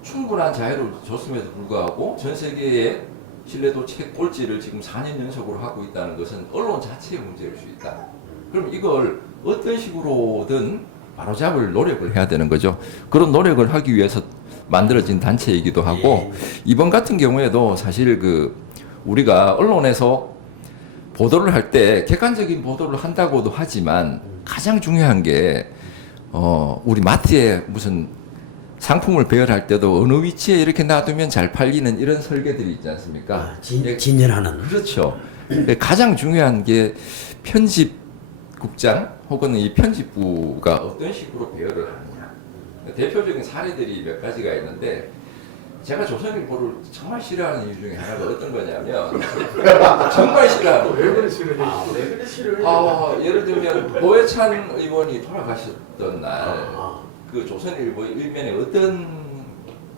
충분한 자유를 줬음에도 불구하고 전 세계의 신뢰도 최꼴찌를 지금 4년 연속으로 하고 있다는 것은 언론 자체의 문제일 수 있다. 그럼 이걸 어떤 식으로든 바로잡을 노력을 해야 되는 거죠. 그런 노력을 하기 위해서 만들어진 단체이기도 하고 이번 같은 경우에도 사실 그 우리가 언론에서 보도를 할 때 객관적인 보도를 한다고도 하지만 가장 중요한 게 우리 마트에 무슨 상품을 배열할 때도 어느 위치에 이렇게 놔두면 잘 팔리는 이런 설계들이 있지 않습니까? 진열하는. 그렇죠. 가장 중요한 게 편집국장 혹은 이 편집부가 어떤 식으로 배열을 하느냐. 대표적인 사례들이 몇 가지가 있는데 제가 조선일보를 정말 싫어하는 이유 중에 하나가 어떤 거냐면 정말 싫어하는 왜 그래 싫어해? 왜 그래 싫어해? 예를 들면 노회찬 의원이 돌아가셨던 날 그 조선일보 일면에 어떤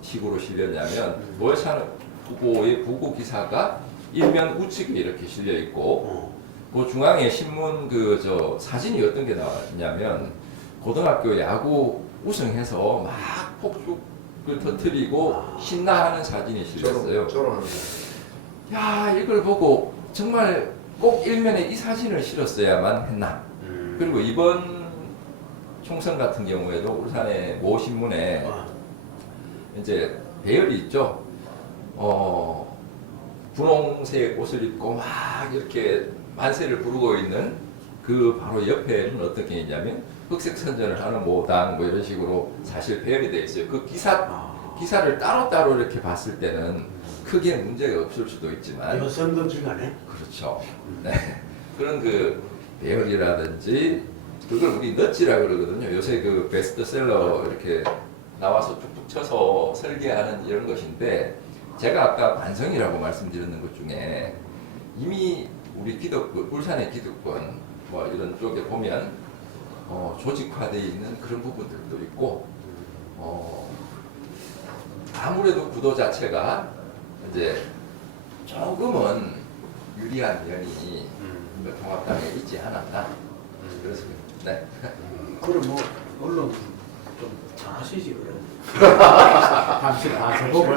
식으로 실렸냐면 노회찬 후보의 부고 기사가 일면 우측에 이렇게 실려 있고 그 중앙에 신문 그 저 사진이 어떤 게 나왔냐면 고등학교 야구 우승해서 막 폭죽을 터뜨리고 신나하는 사진이 실렸어요. 야, 이걸 보고 정말 꼭 일면에 이 사진을 실었어야만 했나. 그리고 이번 총선 같은 경우에도 울산의 모 신문에 이제 배열이 있죠. 분홍색 옷을 입고 막 이렇게 만세를 부르고 있는 그 바로 옆에는 어떤 게 있냐면 흑색 선전을 하는 모당 뭐 이런 식으로 사실 배열이 되어 있어요. 그 기사를 따로따로 이렇게 봤을 때는 크게 문제가 없을 수도 있지만 이거 선거 기간에. 그렇죠. 네. 그런 그 배열이라든지 그걸 우리 넛지라 그러거든요. 요새 그 베스트셀러 이렇게 나와서 툭툭 쳐서 설계하는 이런 것인데 제가 아까 반성이라고 말씀드렸는 것 중에 이미 우리 기득권, 울산의 기득권 뭐 이런 쪽에 보면 조직화되어 있는 그런 부분들도 있고 아무래도 구도 자체가 이제 조금은 유리한 면이 통합당에 있지 않았나 그렇습니다. 네. 그럼 뭐 언론 좀 잘하시지 그래. 당신 다 저보고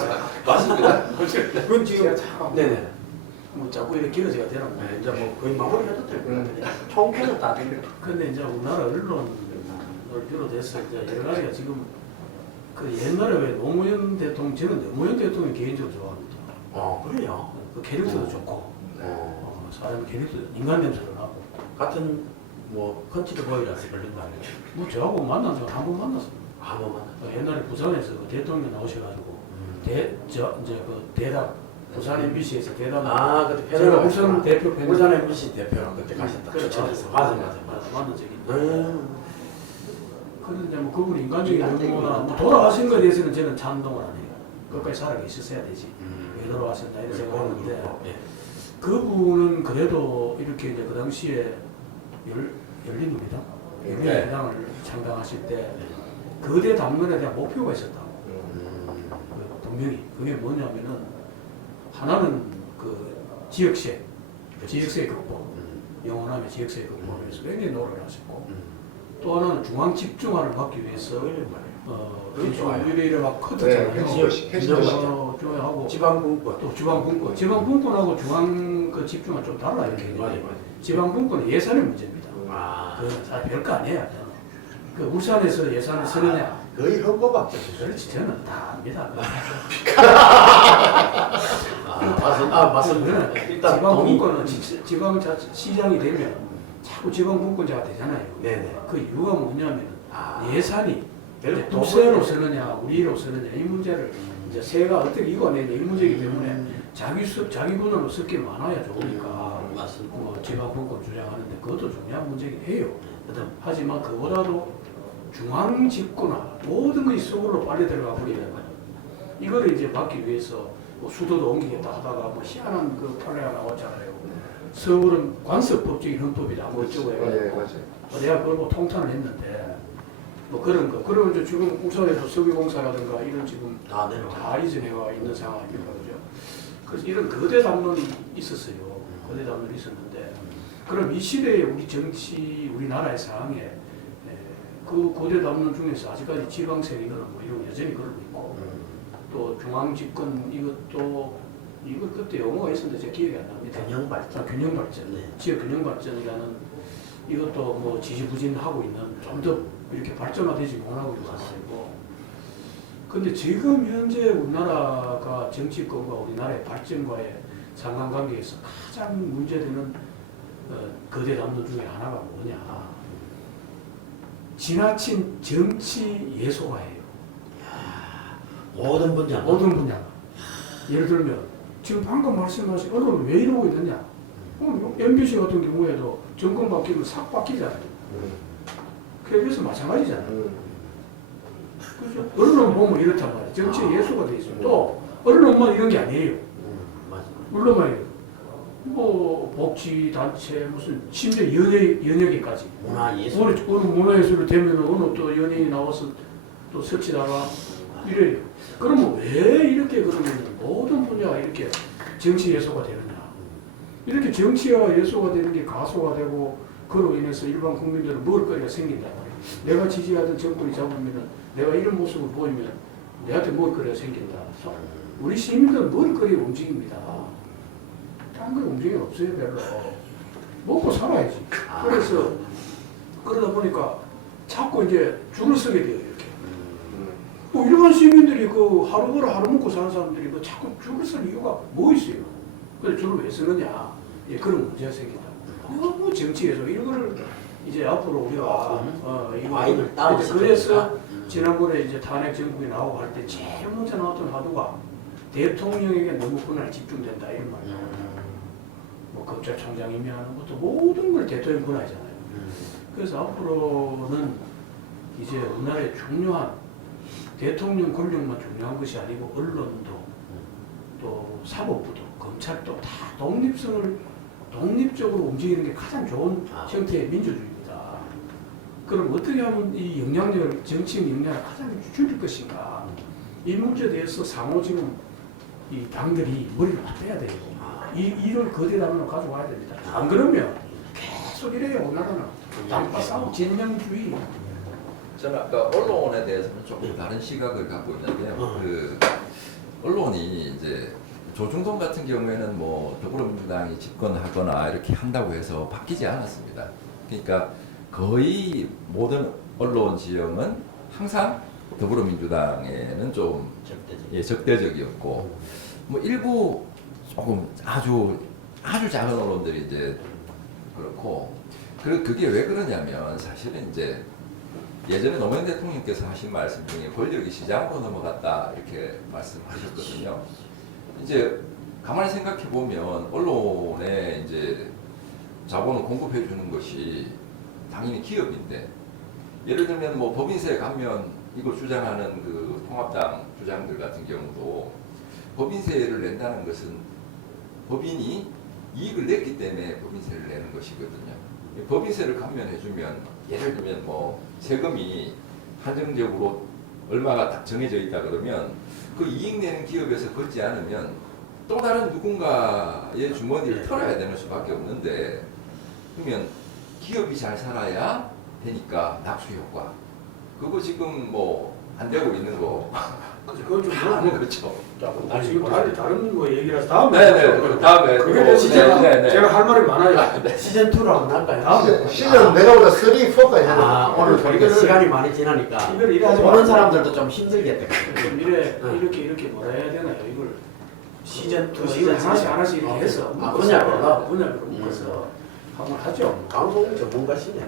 맞습니다. 그건 지금 네네. 뭐 자꾸 이렇게 길어져야 되나 뭐. 이제 뭐 거의 마무리해도 될 것 같아요. 총회는 다 됩니다. 근데 이제 우리나라 언론을 비롯해서 이제 여러 가지가 지금 그 옛날에 왜 노무현 대통령 저는 노무현 대통령 개인적으로 좋아합니다. 그래요. 그 캐릭터도 좋고 사람 캐릭터 인간 냄새를 나고 같은 뭐 컨치드 보이라서 걸린 거 아니에요? 뭐 저하고 만난 적 한 번 만났습니다. 한번 만나. 옛날에 부산에서 그 대통령 나오셔가지고 이제 그 대답 부산 MBC에서 대답 그때 제가 울산 대표 패널 울산 MBC 대표랑 그때 가셨다. 그렇죠. 맞아. 만난 적이 있는데 그런데 뭐 그분 인간적인 면모나 뭐 돌아가신 거에 대해서는 저는 찬동을 안 해요. 끝까지 살아계셨어야 되지. 왜 돌아가셨나 이런 생각하는데 그분은 그래도 이렇게 이제 그 당시에 열린우리당 열린우리당을 창당하실 때 거대 당론에 대한 목표가 있었다고. 분명히 그게 뭐냐면은 하나는 그 지역세 극복, 영원하면 지역세 극복을 위해서 굉장히 노력을 하셨고 또 하나는 중앙 집중화를 막기 위해서 이래 막 커졌잖아요. 중앙하고 지방분권. 또 지방분권하고 중앙 그 집중화 좀 달라 이렇게. 맞아요. 지방분권은 예산의 문제입니다. 그 사실 별거 아니에요. 그 울산에서 예산을 쓰느냐. 거의 헌법학자. 그렇지 저는 다 압니다. 맞습니다. 일단 지방분권은 지방시장이 되면 자꾸 지방분권자가 되잖아요. 네네. 그 이유가 뭐냐면 예산이 도세로 쓰느냐 우리로 쓰느냐 이 문제를 이제 세가 어떻게 이겨내냐 이 문제이기 때문에 자기 돈으로 쓸 게 많아야 좋으니까 맞습니다. 지방분권 주장하는데 그것도 중요한 문제긴 해요. 하지만 그보다도 중앙 집권화 모든 것이 서울로 빨리 들어가 버리는 거예요. 이거를 이제 막기 위해서 뭐 수도도 옮기겠다 하다가 뭐 희한한 그 판례가 나왔잖아요. 서울은 관습법적인 헌법이다. 뭐 어쩌고 예, 해가지고 맞아요. 내가 그걸 뭐 통탄을 했는데 뭐 그런 거. 그러면 이제 지금 울산에도 석유공사라든가 이런 지금 다 내려가. 다 이전해가 있는 상황입니다. 그죠? 그래서 이런 거대 담론이 있었어요. 거대 담론이 있었는데 그럼 이 시대에 우리 정치, 우리나라의 상황에 그 고대 담론 중에서 아직까지 지방세력은 뭐 이런 여전히 그러고 있고 또 중앙 집권 이것도 이거 그때 용어가 있었는데 제가 기억이 안 납니다. 균형 발전. 균형 발전. 네. 지역 균형 발전이라는 이것도 뭐 지지부진하고 있는 좀 더 이렇게 발전화되지 못하고 있는 상황이고. 근데 지금 현재 우리나라가 정치권과 우리나라의 발전과의 상관관계에서 가장 문제되는 거대 담론 중에 하나가 뭐냐? 지나친 정치 예소화예요. 모든 분야. 모든 분야가. 예를 들면 지금 방금 말씀하신 언론은 왜 이러고 있느냐? MBC 같은 경우에도 정권 바뀌면 싹 바뀌잖아요. KBS 마찬가지잖아요. 그죠? 언론 보면 이렇단 말이에요. 정치의 예수가 돼 있어요. 또 언론만 이런 게 아니에요. 맞아. 언론만 뭐 복지 단체 무슨 심지어 연예계까지. 문화 예술. 어느 문화예술을 되면 어느 또 연예인이 나와서 또 설치다가 이래요. 그러면 왜 이렇게 그러면 모든 분야가 이렇게 정치 예소가 되느냐? 이렇게 정치와 예소가 되는 게 가소가 되고 그로 인해서 일반 국민들은 먹을거리가 생긴단 말이에요. 내가 지지하던 정권이 잡으면 내가 이런 모습을 보이면 내한테 먹을거리가 생긴다. 우리 시민들은 먹을거리에 움직입니다. 딴 거에 움직임 없어요 별로. 먹고 살아야지. 그래서 그러다 보니까 자꾸 이제 줄을 서게 돼요 이렇게. 뭐 일반 시민들이 그 하루 벌어 하루 먹고 사는 사람들이 뭐 자꾸 줄을 쓸 이유가 뭐 있어요? 그래서 줄을 왜 쓰느냐? 예, 그런 문제가 생긴다. 뭐 정치에서 이거를 이제 앞으로 우리가 이거 와인을 따로 그래서 지난번에 이제 탄핵 정국이 나오고 할 때 제일 먼저 나왔던 화두가 대통령에게 너무 권한이 집중된다 이런 말이에요. 뭐 검찰총장 임명하는 것도 모든 걸 대통령 권한이잖아요. 그래서 앞으로는 이제 우리나라의 중요한 대통령 권력만 중요한 것이 아니고 언론도 또 사법부도 검찰도 다 독립적으로 움직이는 게 가장 좋은 형태의 민주주의입니다. 그럼 어떻게 하면 이 영향력을 정치적 영향을 가장 줄일 것인가? 이 문제에 대해서 상호 지금 이 당들이 머리를 맞대야 돼요. 이를 거대 담론으로 가져와야 됩니다. 안 그러면 계속 이래요. 우리나라는 당파 싸움, 진영주의. 저는 아까 언론에 대해서는 조금 다른 시각을 갖고 있는데요. 그 언론이 이제 조중동 같은 경우에는 뭐 더불어민주당이 집권하거나 이렇게 한다고 해서 바뀌지 않았습니다. 그러니까 거의 모든 언론 지형은 항상 더불어민주당에는 좀 적대적이었고 뭐 일부 조금 아주 작은 언론들이 이제 그렇고 그게 왜 그러냐면 사실은 이제 예전에 노무현 대통령께서 하신 말씀 중에 권력이 시장으로 넘어갔다 이렇게 말씀하셨거든요. 이제 가만히 생각해 보면 언론에 이제 자본을 공급해 주는 것이 당연히 기업인데 예를 들면 뭐 법인세 감면 이걸 주장하는 그 통합당 주장들 같은 경우도 법인세를 낸다는 것은 법인이 이익을 냈기 때문에 법인세를 내는 것이거든요. 법인세를 감면해 주면 예를 들면 뭐 세금이 한정적으로 얼마가 딱 정해져 있다 그러면 그 이익 내는 기업에서 걷지 않으면 또 다른 누군가의 주머니를 털어야 되는 수밖에 없는데 그러면 기업이 잘 살아야 되니까 납수 효과 그거 지금 뭐 안 되고 있는 거 그건 좀 하는 거죠. 지금 다른 뭐 얘기라서 다음에 다음에 그게 대해서 제가 할 말이 많아요. 시즌 2로 한번 할까요? 다음에 시즌 내가 보다 3, 4까지 해야 돼. 오늘 보니까 이거를- 시간이 많이 지나니까 이걸 이래 하지 보는 말고. 사람들도 좀 힘들겠다. 좀 이렇게 뭐라 해야 되나요? 이걸 시즌 2, 이걸 시즌 하나씩 이렇게 해서 분야별로 분야별로 묶어서 한번 하죠. 방송 전문가시네.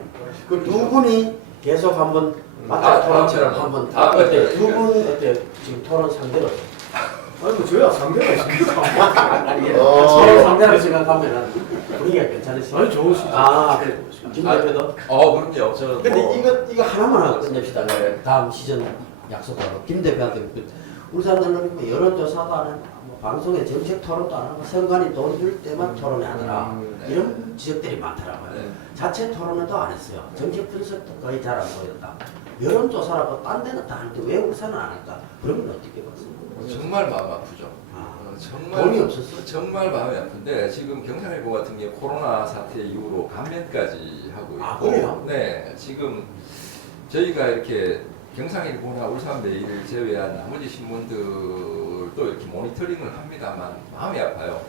그 두 분이 계속 한번 맞다 토론처럼 한번 어때? 두 분 어때? 지금 토론 상대로 아니 뭐 저야 상대가 있습니까? 아니 서로 상대로 생각하면은 분위기가 괜찮으시죠? 아니 좋으시죠. 아, 김 대표도. 그럼요. 저는 근데 뭐 이거 하나만 하고 끝냅시다. 다음 시즌 약속하고 김 대표한테 울산언론이 뭐 여론조사도 안 하고 뭐 방송에 정책 토론도 안 하고 선관위 돈 줄 때만 토론회 하더라. 네. 이런 지적들이 많더라고요. 네. 자체 토론회도 안 했어요. 정책 분석도 거의 잘 안 보였다. 여론조사라고 딴 데는 다 하는데 왜 울산은 안 할까? 그러면 어떻게 봤어요? 정말 마음 아프죠. 아, 정말 돈이 없었어? 정말 마음이 아픈데 지금 경상일보 같은 경우 코로나 사태 이후로 감면까지 하고 있고, 아, 그래요? 네, 지금 저희가 이렇게 경상일보나 울산매일을 제외한 나머지 신문들도 이렇게 모니터링을 합니다만 마음이 아파요.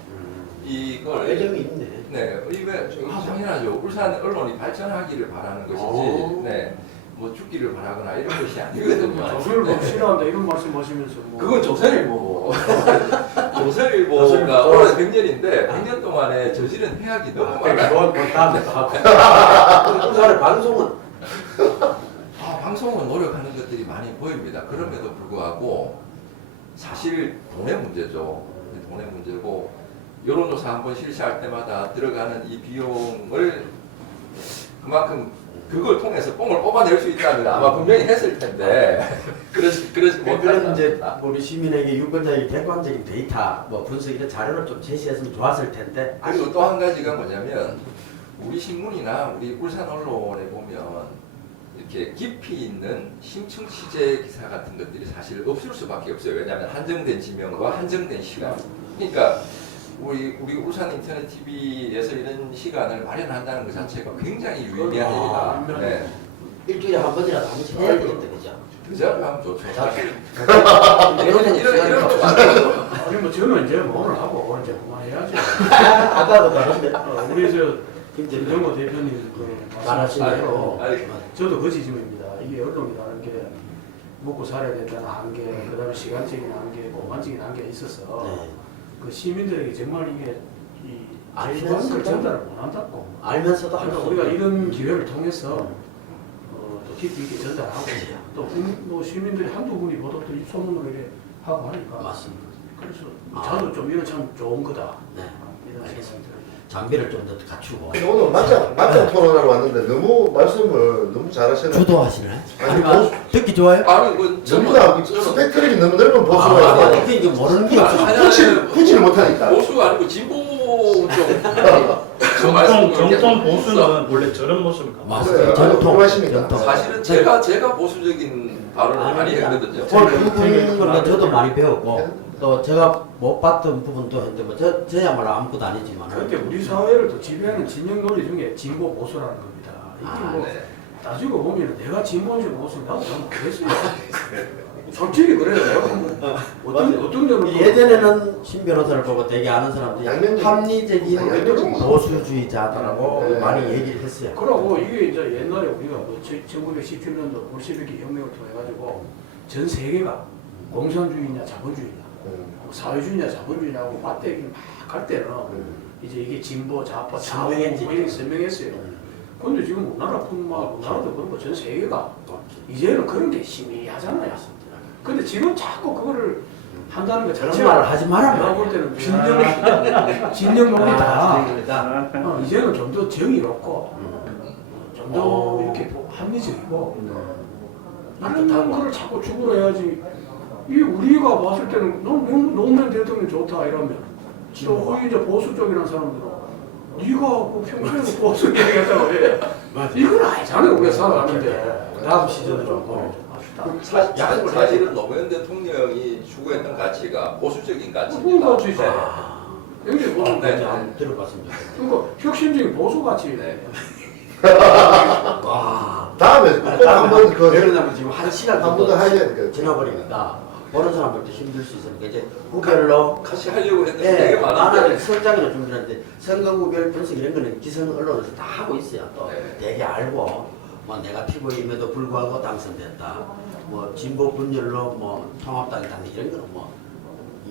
이걸 애정이 있네. 네, 이게 당연하죠. 울산 언론이 발전하기를 바라는 오. 것이지, 네, 뭐 죽기를 바라거나 이런 것이 아니거든요. 조선을 네. 너무 싫어한다 이런 말씀하시면서 뭐. 그건 조선일보고 조선일보가 올해 100년인데 100년 동안에 저지른 해악이 너무 많아요. 그건 다음에 또 하고. 울산의 방송은 방송은 노력하는 것들이 많이 보입니다. 그럼에도 불구하고 사실 돈의 문제죠. 돈의 문제고 여론조사 한번 실시할 때마다 들어가는 이 비용을 그만큼 그걸 통해서 뽕을 뽑아낼 수 있다면 아마 분명히 했을 텐데 그러지 그런 못한 이제 우리 시민에게 유권자에게 객관적인 데이터 뭐 분석 이런 자료를 좀 제시했으면 좋았을 텐데 그리고 또 한 가지가 뭐냐면 우리 신문이나 우리 울산 언론에 보면 이렇게 깊이 있는 심층 취재 기사 같은 것들이 사실 없을 수밖에 없어요. 왜냐하면 한정된 지명과 한정된 시간. 그러니까 우리 울산 인터넷 TV에서 이런 시간을 마련한다는 것 자체가 굉장히 유의미한 아, 일이다. 네. 일주일에 한 번이라도 한 번씩 해야 되겠다 그죠? 그저 하면 좋죠. 사실 이런 거 많아요. 아니 뭐 저는 이제 뭐 오늘 하고 이제 그만해야죠. 아까도 그런데 우리 저 김대표 김정호 대표님 그 말하신 말씀- 대로 아니, 저도 그 지점입니다. 이게 언론이라는 게 먹고 살아야 된다는 한계, 그다음에 시간적인 한계, 공간적인 한계가 있어서 네. 그 시민들에게 정말 이게 이 알면서도 제도한 걸 전달을 못한다고. 알면서도 할 그러니까 수 우리가 없는 이런 기회를 통해서 또 깊이 있게 전달하고 또 시민들이 한두 분이 보도 또 입소문으로 이렇게 하고 하니까 맞습니다. 그래서 아. 저도 좀 이건 참 좋은 거다. 네. 이런 알겠습니다. 생각이 들어요. 장비를 좀 더 갖추고 근데 오늘 맞짱 토론하러 왔는데 너무 말씀을 너무 잘하시네. 주도하시네. 아니, 아니, 듣기 좋아요? 아니 그 전부다 스펙트럼이 너무 넓은 아, 보수가 있어. 어떻게 이게 모르는 게 없어. 후치를 못하니까. 보수가 아니고 진보 정통 보수는 원래 저런 모습입니다. 맞습니다. 그래요. 전통. 훌륭하십니다. 전통. 사실은 제가 보수적인 발언을 많이 했거든요. 오늘 그 부분을 저도 많이 배웠고 또 제가 못 봤던 부분도 했는데 뭐 저야말로 아무것도 아니지만 그런데 우리 사회를 또 지배하는 진영 논리 중에 진보 보수라는 겁니다. 이게 아, 뭐 네. 따지고 보면 내가 진보인지 보수인지 나도 잘 모르겠어요. 솔직히 그래요. 내가 어떤 점은 예전에는 신 변호사를 보고 되게 아는 사람들이 양면적인- 합리적인 양면적인 보수주의자더라고 네. 많이 얘기를 했어요. 그러고 이게 이제 옛날에 우리가 뭐 1917년도 볼셰비키 혁명을 통해 가지고 전 세계가 공산주의냐 자본주의냐 뭐 사회주의냐 자본주의냐고 맞대기를 막 할 때는 이제 이게 진보 좌파 좌우 선명했지. 뭐 이렇게 선명했어요. 근데 지금 우리나라뿐만 우리나라도 그렇고 전 세계가 이제는 그런 게 희미하잖아요. 근데 지금 자꾸 그거를 한다는 것 그런 자체가 말을 하지 마라. 내가 볼 때는 진영론이다. 진영론이다. 이제는 좀 더 정의롭고 좀 더 이렇게 합리적이고 이런 거를 자꾸 추구를 해야지. 이 우리가 봤을 때는 노무현 대통령 좋다 이러면 또 거기 이제 보수 쪽이라는 사람들은 네가 그 평소에 보수 얘기했다고 해. 이건 아니잖아요. 우리가 살아가는데. 다음 시즌으로 사실은 노무현 대통령이 추구했던 가치가 보수적인 그건 가치입니다. 가치죠. 여기 뭐 네. 한번 들어봤습니다. 그러니까 혁신적인 보수 가치. 네. 와. 다음에 꼭 한번 그 왜냐면 지금 한 시간 한 번 더 해야 되니까. 지나버리니까 보는 사람들도 힘들 수 있으니까 이제 후별로 같이 하려고 했는데 되게 예, 많은 많은데 성장으로 준비하는데 선거구별 분석 이런 거는 기성 언론에서 다 하고 있어요. 또 네. 되게 알고 뭐 네가티브임에도 불구하고 당선됐다. 뭐 진보 분열로 뭐 통합당이 당선 이런 거는 뭐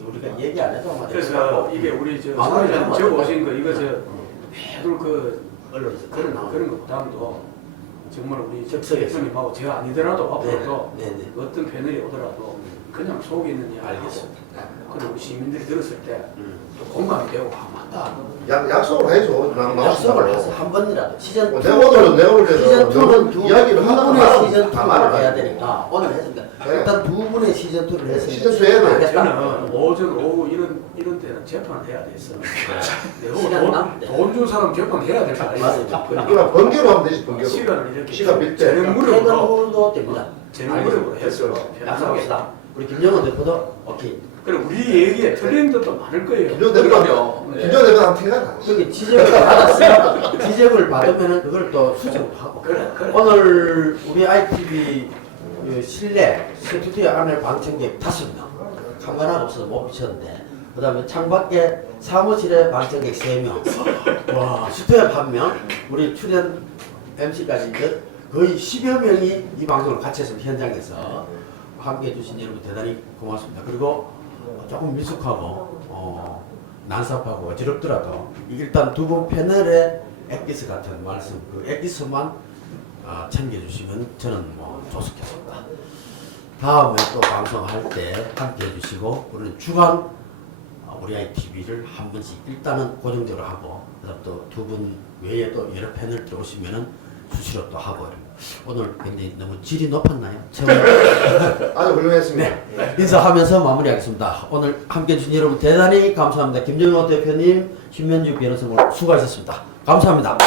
우리가 얘기 안 해도 아마 그래서 이게 우리 저 망하게 사회자님 되는 저 것 오신 거 이거 저 같아요. 매들 그 언론에서 그런 거 부담도 정말 우리 적석에서. 대표님하고 제가 아니더라도 앞으로도 네네. 어떤 패널이 오더라도 그냥 속에 있는 이야기 알겠습니다. 그리고 우리 시민들이 들었을 때 또 공감이 되고 아 맞다. 약속을 해줘. 약속을 해서 한 번이라도 시즌 2 내가 오늘은 내가 볼 때는 시즌 2는 너는 두 이야기를 하다가 분의 말아. 시즌 다 2를 말아라. 해야 되니까 오늘 했습니다. 네. 일단 두 분의 시즌 2를 했으니까 시즌 2 해야 돼. 알겠다. 저는 오전 오후 이런 때는 재판을 해야 됐어. 시간 남을 때. 돈준 사람 재판해야 될 거 맞습니다. 아니에요. 그러니까 번개로 하면 되지 번개로. 시간을 이렇게 시간 밀 때. 퇴근 무릎으로 후도 됩니다. 무릎으로 해서 약속합시다. 우리 김정은 대표도 오케이. 그리고 우리 얘기에 틀린 것도 많을 거예요. 김정 대표가 김정 대표가 한번 티가 나. 저기 지적을 받았으니까 지적을 받으면은 그걸 또 수정하고. 그래. 오늘 우리 ITV 그 실내 스튜디오 안에 방청객 5명 카메라 없어서 못 비쳤는데 그 다음에 창밖에 사무실에 방청객 3명 와 스튜디오 1명 우리 출연 MC까지 거의 10여 명이 이 방송을 같이 했습니다. 현장에서 함께 해주신 여러분 대단히 고맙습니다. 그리고 조금 미숙하고 난삽하고 어지럽더라도 일단 두 분 패널의 엑기스 같은 말씀 그 엑기스만 챙겨주시면 저는 뭐 좋겠습니다. 다음에 또 방송할 때 함께 해주시고 우리는 주간 우리 ITV를 한 번씩 일단은 고정적으로 하고 그다음 또 두 분 외에 또 여러 패널들 오시면은 수시로 또 하고 오늘 굉장히 너무 질이 높았나요? 아주 훌륭했습니다. 네, 인사하면서 마무리하겠습니다. 오늘 함께해 주신 여러분 대단히 감사합니다. 김정호 대표님, 김현주 변호사님 수고하셨습니다. 감사합니다.